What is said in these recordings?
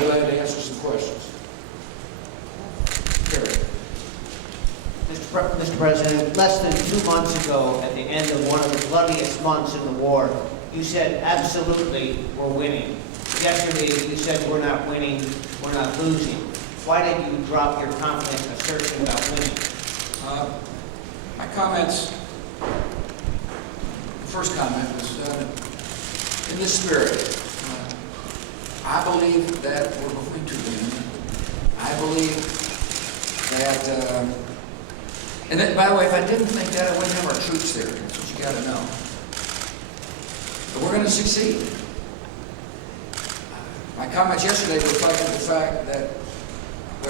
be glad to answer some questions. Terry. Mr. President, less than 2 months ago, at the end of one of the bloodiest months in the war, you said, absolutely, we're winning. Yesterday, you said, we're not winning, we're not losing. Why did you drop your confident assertion about winning? My comments, the first comment was in this spirit. I believe that we're going to win. I believe that, and then, by the way, if I didn't think that, I wouldn't have our troops there. That's what you got to know. But we're going to succeed. My comments yesterday reflected the fact that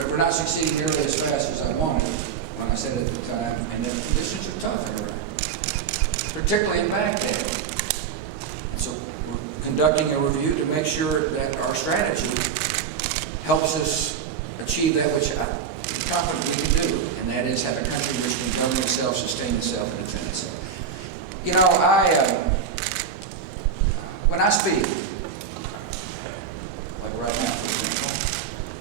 we're not succeeding nearly as fast as I wanted when I said it at the time, and that the conditions are tough in Iraq, particularly in Baghdad. So we're conducting a review to make sure that our strategy helps us achieve that which I'm confident we can do, and that is have a country which can govern itself, sustain itself, and defend itself. You know, when I speak, like right now, for example,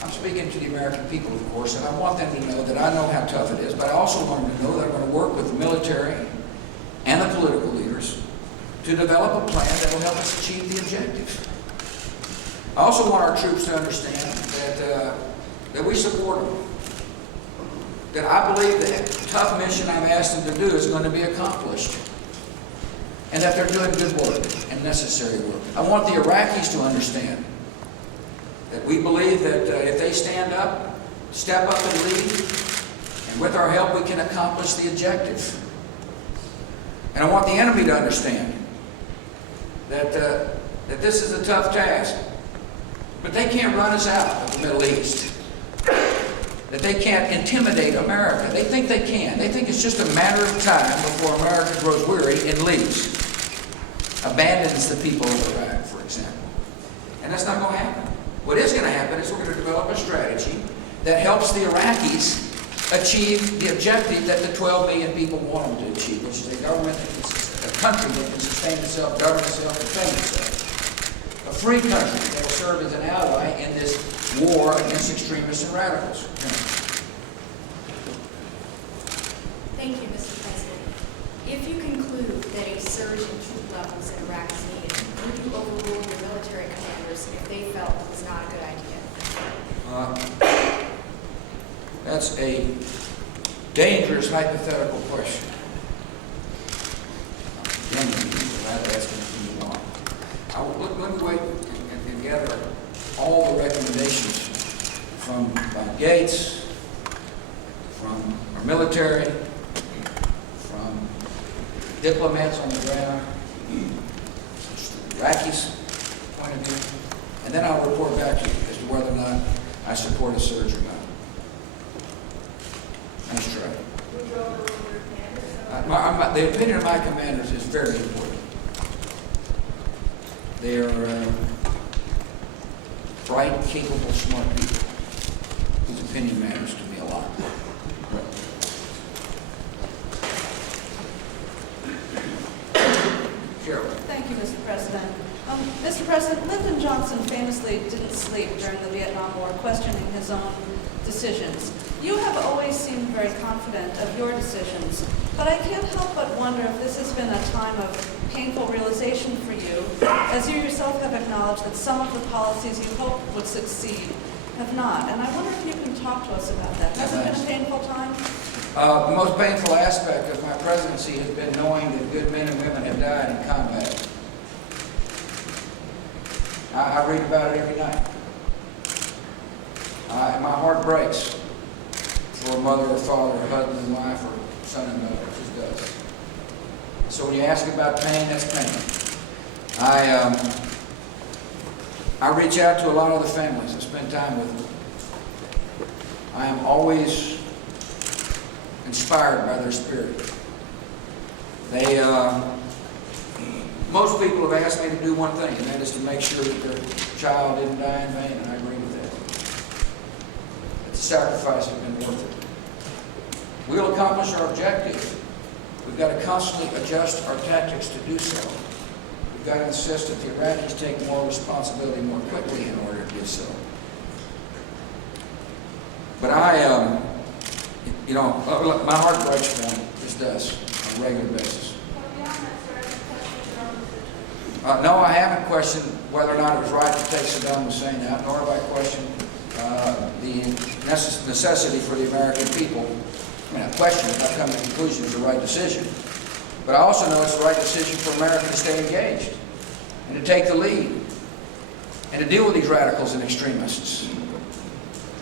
I'm speaking to the American people, of course, and I want them to know that I know how tough it is, but I also want them to know that I'm going to work with the military and the political leaders to develop a plan that will help us achieve the objectives. I also want our troops to understand that we support them. That I believe that the tough mission I've asked them to do is going to be accomplished. And that they're doing good work and necessary work. I want the Iraqis to understand that we believe that if they stand up, step up and lead, and with our help we can accomplish the objective. And I want the enemy to understand that this is a tough task, but they can't run us out of the Middle East. That they can't intimidate America. They think they can. They think it's just a matter of time before America grows weary and leaves. Abandons the people of Iraq, for example. And that's not going to happen. What is going to happen is we're going to develop a strategy that helps the Iraqis achieve the objective that the 12 million people want them to achieve, which is a government, a country that can sustain itself, govern itself, defend itself. A free country that will serve as an ally in this war against extremists and radicals. Thank you, Mr. President. If you conclude that a surge in troop levels in Iraq is needed, would you overrule your military commanders if they felt it was not a good idea? That's a dangerous hypothetical question. Let me wait and gather all the recommendations from Bob Gates, from our military, from diplomats on the ground, the Iraqis' point of view, and then I'll report back to you as to whether or not I support a surge or not. Nice try. The opinion of my commanders is very important. They are bright, capable, smart people whose opinion matters to me a lot. Carol. Thank you, Mr. President. Mr. President, Lyndon Johnson famously didn't sleep during the Vietnam War, questioning his own decisions. You have always seemed very confident of your decisions, but I can't help but wonder if this has been a time of painful realization for you, as you yourself have acknowledged that some of the policies you hoped would succeed have not. And I wonder if you can talk to us about that. Has it been a painful time? The most painful aspect of my presidency has been knowing that good men and women have died in combat. I read about it every night. And my heart breaks for a mother or father, or husband and wife, or son and daughter. It just does. So when you ask about pain, that's pain. I reach out to a lot of the families. I spend time with them. I am always inspired by their spirit. Most people have asked me to do one thing, and that is to make sure that their child didn't die in vain, and I agree with that. That the sacrifice has been worth it. We'll accomplish our objective. We've got to constantly adjust our tactics to do so. We've got to insist that the Iraqis take more responsibility more quickly in order to do so. But you know, my heart breaks for him, just does, on a regular basis. No, I haven't questioned whether or not it was right to take Saddam Hussein out, nor have I questioned the necessity for the American people. I mean, I question it, I've come to the conclusion it's the right decision. But I also know it's the right decision for America to stay engaged and to take the lead and to deal with these radicals and extremists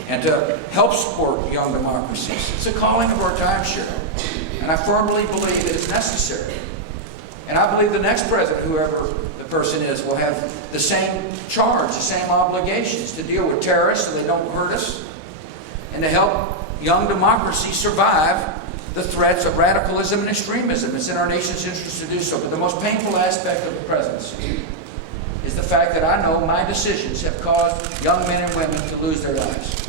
and to help support young democracies. It's a calling of our time, Cheryl, and I firmly believe it is necessary. And I believe the next president, whoever the person is, will have the same charge, the same obligations to deal with terrorists so they don't hurt us, and to help young democracies survive the threats of radicalism and extremism. It's in our nation's interest to do so. But the most painful aspect of the presidency is the fact that I know my decisions have caused young men and women to lose their lives.